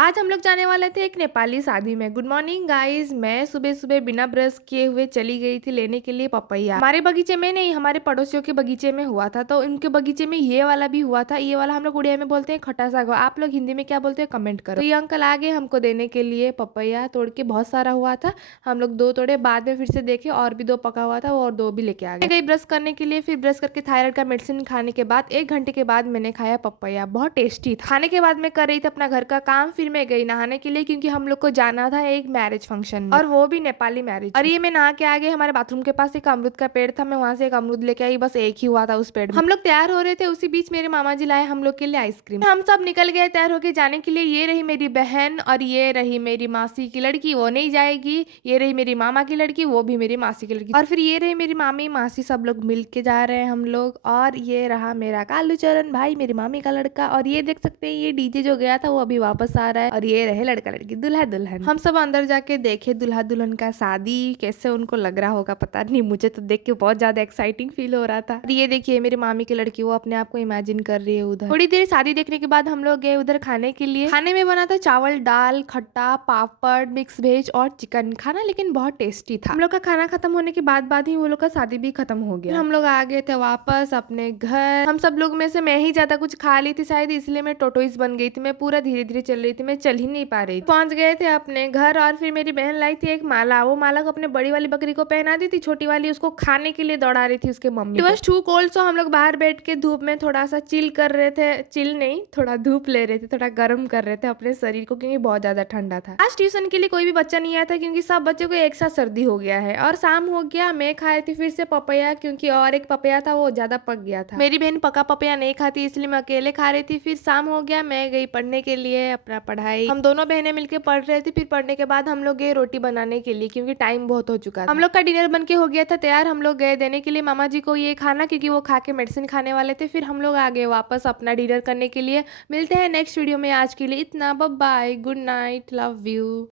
आज हम लोग जाने वाले थे एक नेपाली शादी में। गुड मॉर्निंग गाइस, मैं सुबह सुबह बिना ब्रश किए हुए चली गई थी लेने के लिए पपैया। हमारे बगीचे में नहीं, हमारे पड़ोसियों के बगीचे में हुआ था। तो इनके बगीचे में ये वाला भी हुआ था। ये वाला हम लोग उड़िया में बोलते हैं खट्टा साग। आप लोग हिंदी में क्या बोलते हैं कमेंट करो। तो ये अंकल आ गए हमको देने के लिए पपैया तोड़ के, बहुत सारा हुआ था। हम लोग 2 तोड़े, बाद में फिर से देखे और भी 2 पका हुआ था, वो और 2 भी लेके आ गए ब्रश करने के लिए। फिर ब्रश करके थायराइड का मेडिसिन खाने के बाद 1 घंटे के बाद मैंने खाया पपैया, बहुत टेस्टी था। खाने के बाद मैं कर रही थी अपना घर का काम, फिर मैं गई नहाने के लिए क्योंकि हम लोग को जाना था एक मैरिज फंक्शन में, और वो भी नेपाली मैरिज। और ये मैं नहा के आ गई। हमारे बाथरूम के पास एक अमरूद का पेड़ था, मैं वहां से एक अमरूद लेके आई, बस एक ही हुआ था उस पेड़ में। हम लोग तैयार हो रहे थे, उसी बीच मेरे मामा जी लाए हम लोग के लिए आइसक्रीम। हम सब निकल गए तैयार होके जाने के लिए। ये रही मेरी बहन और ये रही मेरी मासी की लड़की, वो नहीं जाएगी। ये रही मेरी मामा की लड़की, वो भी मेरी मासी की लड़की। और फिर ये रही मेरी मामी मासी, सब लोग मिल के जा रहे हैं हम लोग। और ये रहा मेरा कालू चरण भाई, मेरी मामी का लड़का। और ये देख सकते हैं ये डीजे जो गया था वो अभी वापस आ रहा है। और ये रहे लड़का लड़की, दूल्हा दुल्हन। हम सब अंदर जाके देखे दूल्हा दुल्हन का शादी, कैसे उनको लग रहा होगा पता नहीं, मुझे तो देख के बहुत ज्यादा एक्साइटिंग फील हो रहा था। और ये देखिए मेरी मामी की लड़की, वो अपने आप को इमेजिन कर रही है उधर। थोड़ी देर शादी देखने के बाद हम लोग गए उधर खाने के लिए। खाने में बना था चावल दाल खट्टा पापड़ मिक्स वेज और चिकन। खाना लेकिन बहुत टेस्टी था। हम लोग का खाना खत्म होने के बाद ही वो लोग का शादी भी खत्म हो गया। हम लोग आ गए थे वापस अपने घर। हम सब लोग में से मैं ही ज्यादा कुछ खा ली थी शायद, इसलिए मैं टोटोइस बन गई थी। मैं पूरा धीरे धीरे चल रही थी, मैं चल ही नहीं पा रही थी। पहुंच गए थे अपने घर और फिर मेरी बहन लाई थी एक माला। वो माला को अपने बड़ी वाली बकरी को पहना दी थी, छोटी वाली उसको खाने के लिए दौड़ा रही थी उसके मम्मी। बस टू कोल्ड, सो हम लोग बाहर बैठ के धूप में थोड़ा सा चिल कर रहे थे। चिल नहीं, थोड़ा धूप ले रहे थे, थोड़ा गर्म कर रहे थे अपने शरीर को क्योंकि बहुत ज्यादा ठंडा था। आज ट्यूशन के लिए कोई भी बच्चा नहीं आया था क्योंकि सब बच्चों को एक साथ सर्दी हो गया है। और शाम हो गया, मैं खाई थी फिर से पपैया क्योंकि और एक पपैया था वो ज्यादा पक गया था। मेरी बहन पका पपैया नहीं खाती इसलिए मैं अकेले खा रही थी। फिर शाम हो गया, मैं गई पढ़ने के लिए अपना पढ़ाई। हम दोनों बहनें मिलकर पढ़ रहे थे। फिर पढ़ने के बाद हम लोग गए रोटी बनाने के लिए क्योंकि टाइम बहुत हो चुका था। हम लोग का डिनर बन के हो गया था तैयार। हम लोग गए देने के लिए मामा जी को ये खाना क्योंकि वो खा के मेडिसिन खाने वाले थे। फिर हम लोग आ गए वापस अपना डिनर करने के लिए। मिलते हैं नेक्स्ट वीडियो में। आज के लिए इतना, bye bye, good night, love you.